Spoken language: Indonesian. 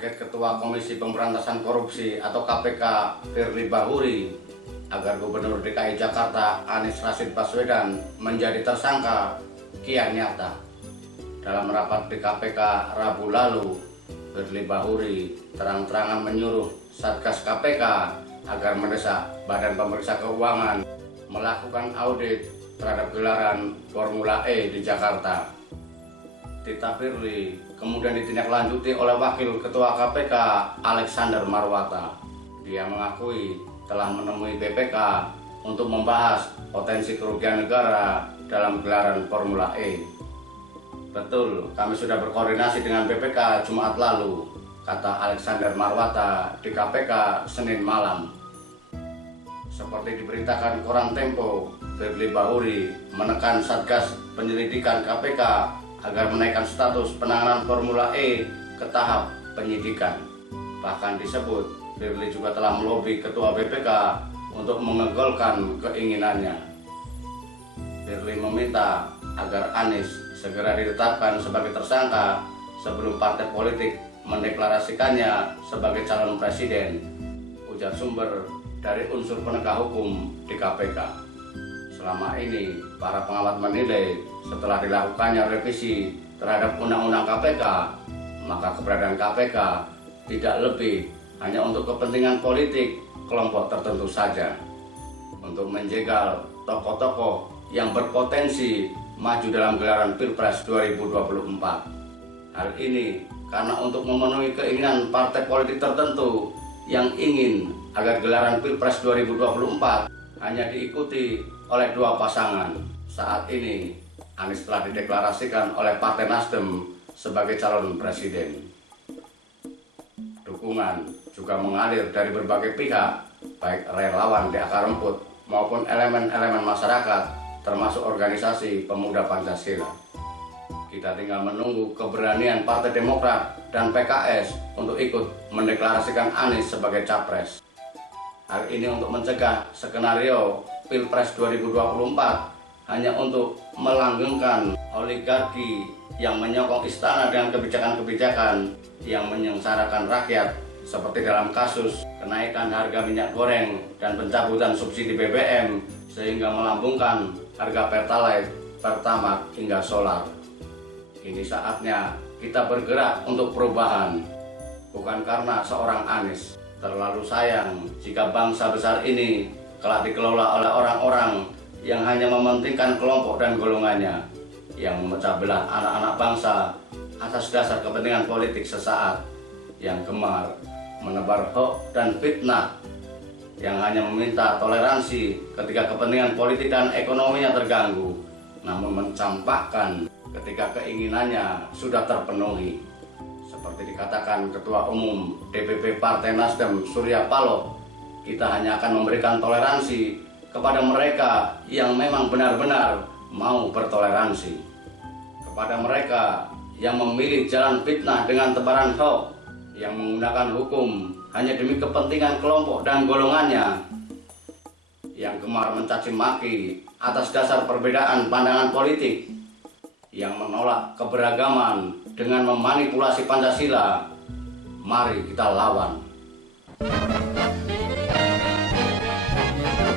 target Ketua Komisi Pemberantasan Korupsi atau KPK Firly Bahuri agar Gubernur DKI Jakarta Anies Rashid Baswedan menjadi tersangka kian nyata. Dalam rapat di KPK Rabu lalu, Firly Bahuri terang-terangan menyuruh Satgas KPK agar mendesak Badan Pemeriksa Keuangan melakukan audit terhadap gelaran Formula E di Jakarta. Tita Firly kemudian ditindaklanjuti oleh Wakil Ketua KPK Alexander Marwata. Dia mengakui telah menemui BPK untuk membahas potensi kerugian negara dalam gelaran Formula E. Betul, kami sudah berkoordinasi dengan BPK Jumat lalu, kata Alexander Marwata di KPK Senin malam. Seperti diberitakan koran Tempo, Firly Bahuri menekan Satgas Penyelidikan KPK agar menaikkan status penanganan Formula E ke tahap penyidikan. Bahkan disebut, Firly juga telah melobi Ketua BPK untuk mengegolkan keinginannya. Firly meminta agar Anies segera ditetapkan sebagai tersangka sebelum partai politik mendeklarasikannya sebagai calon presiden, ujar sumber dari unsur penegak hukum di KPK. Selama ini, para pengamat menilai setelah dilakukannya revisi terhadap Undang-Undang KPK, maka keberadaan KPK tidak lebih hanya untuk kepentingan politik kelompok tertentu saja, untuk menjegal tokoh-tokoh yang berpotensi maju dalam gelaran Pilpres 2024. Hal ini karena untuk memenuhi keinginan partai politik tertentu yang ingin agar gelaran Pilpres 2024 hanya diikuti oleh dua pasangan. Saat ini, Anies telah dideklarasikan oleh Partai Nasdem sebagai calon presiden. Dukungan juga mengalir dari berbagai pihak, baik relawan di akar rumput maupun elemen-elemen masyarakat, termasuk organisasi pemuda Pancasila. Kita tinggal menunggu keberanian Partai Demokrat dan PKS untuk ikut mendeklarasikan Anies sebagai capres. Hal ini untuk mencegah skenario Pilpres 2024 hanya untuk melanggengkan oligarki yang menyokong istana dengan kebijakan-kebijakan yang menyengsarakan rakyat, seperti dalam kasus kenaikan harga minyak goreng dan pencabutan subsidi BBM sehingga melambungkan harga Pertalite, Pertamax hingga solar. Ini saatnya kita bergerak untuk perubahan, bukan karena seorang Anies. Terlalu sayang jika bangsa besar ini kelak dikelola oleh orang-orang yang hanya mementingkan kelompok dan golongannya, yang memecah belah anak-anak bangsa atas dasar kepentingan politik sesaat, yang gemar menebar hoax dan fitnah, yang hanya meminta toleransi ketika kepentingan politik dan ekonominya terganggu, namun mencampakkan ketika keinginannya sudah terpenuhi. Seperti dikatakan Ketua Umum DPP Partai Nasdem Surya Paloh, kita hanya akan memberikan toleransi kepada mereka yang memang benar-benar mau bertoleransi. Kepada mereka yang memilih jalan fitnah dengan tebaran hoax, yang menggunakan hukum hanya demi kepentingan kelompok dan golongannya, yang gemar mencaci maki atas dasar perbedaan pandangan politik, yang menolak keberagaman dengan memanipulasi Pancasila. Mari kita lawan.